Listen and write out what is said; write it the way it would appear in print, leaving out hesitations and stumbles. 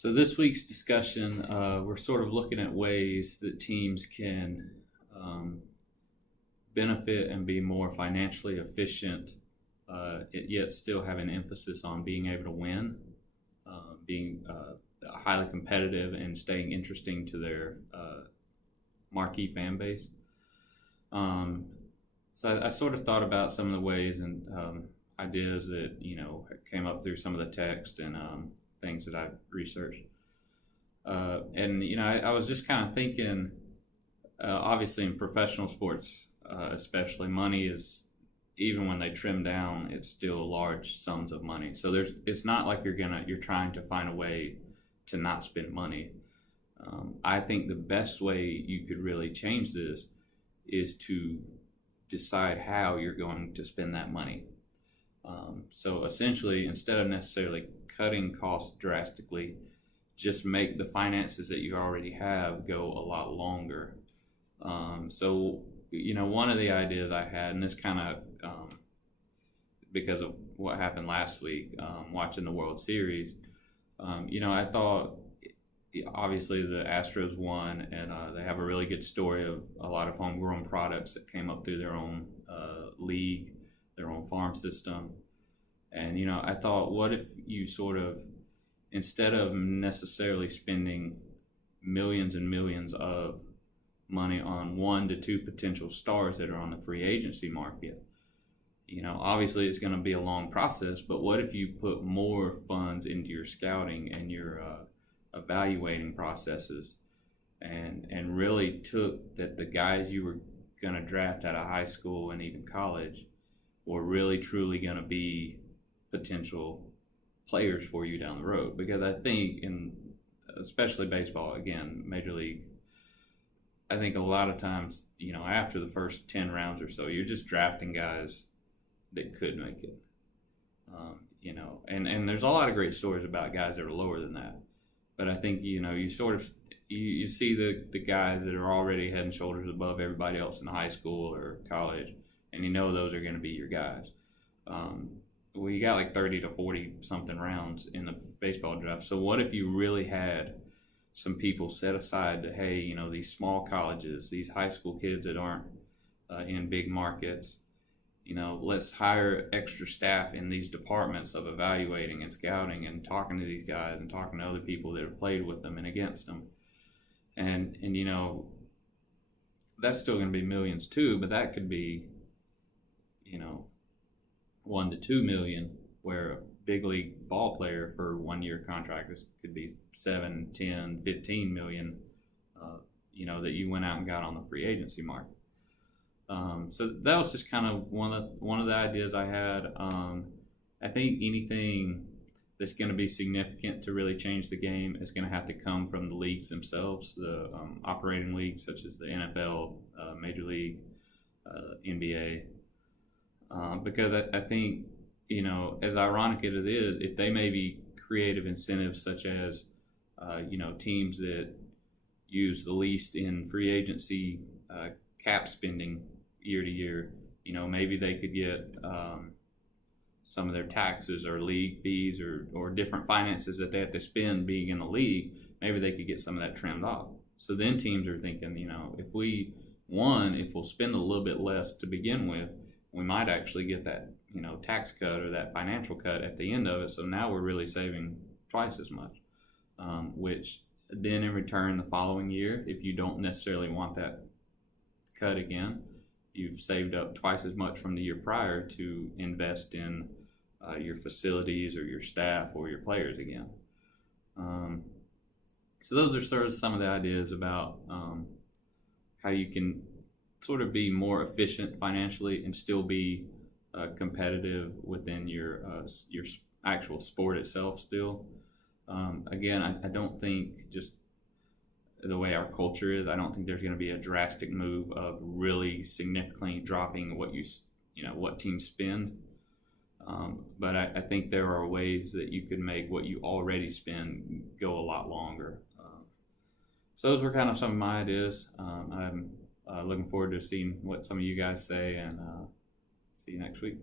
So this week's discussion, we're sort of looking at ways that teams can um, benefit and be more financially efficient, yet still have an emphasis on being able to win, being highly competitive, and staying interesting to their marquee fan base. Um, so I sort of thought about some of the ways and ideas that came up through some of the text and things that I researched. I was just kind of thinking, obviously in professional sports, especially, money is, even when they trim down, it's still large sums of money. So it's not like you're trying to find a way to not spend money. I think the best way you could really change this is to decide how you're going to spend that money. So essentially, instead of necessarily cutting costs drastically, just make the finances that you already have go a lot longer. One of the ideas I had, and this kind of because of what happened last week, watching the World Series, I thought obviously the Astros won, and they have a really good story of a lot of homegrown products that came up through their own league, their own farm system. And I thought, what if you sort of, instead of necessarily spending millions and millions of money on 1 to 2 potential stars that are on the free agency market, obviously it's going to be a long process, but what if you put more funds into your scouting and your evaluating processes, and really took that the guys you were going to draft out of high school and even college were really truly going to be potential players for you down the road? Because I think, especially baseball, again, Major League, I think a lot of times, after the first 10 rounds or so, you're just drafting guys that could make it. And there's a lot of great stories about guys that are lower than that. But I think, you sort of, you see the guys that are already head and shoulders above everybody else in high school or college, and those are going to be your guys. We got like 30 to 40 something rounds in the baseball draft. So what if you really had some people set aside to, hey, these small colleges, these high school kids that aren't in big markets, let's hire extra staff in these departments of evaluating and scouting and talking to these guys and talking to other people that have played with them and against them. And that's still going to be millions too, but that could be, 1 to 2 million, where a big league ball player for 1 year contract could be 7, 10, 15 million, that you went out and got on the free agency market. So that was just kind of one of the ideas I had. I think anything that's going to be significant to really change the game is going to have to come from the leagues themselves, the operating leagues such as the NFL, Major League, NBA. Because I think, as ironic as it is, if they maybe creative incentives such as, teams that use the least in free agency cap spending year to year, maybe they could get some of their taxes or league fees or different finances that they have to spend being in the league, maybe they could get some of that trimmed off. So then teams are thinking, if we'll spend a little bit less to begin with, we might actually get that, tax cut or that financial cut at the end of it. So now we're really saving twice as much, which then in return the following year, if you don't necessarily want that cut again, you've saved up twice as much from the year prior to invest in your facilities or your staff or your players again. So those are sort of some of the ideas about how you can sort of be more efficient financially and still be competitive within your actual sport itself still. Again, I don't think, just the way our culture is, I don't think there's going to be a drastic move of really significantly dropping what teams spend. But I think there are ways that you could make what you already spend go a lot longer. So those were kind of some of my ideas. I'm looking forward to seeing what some of you guys say, and see you next week.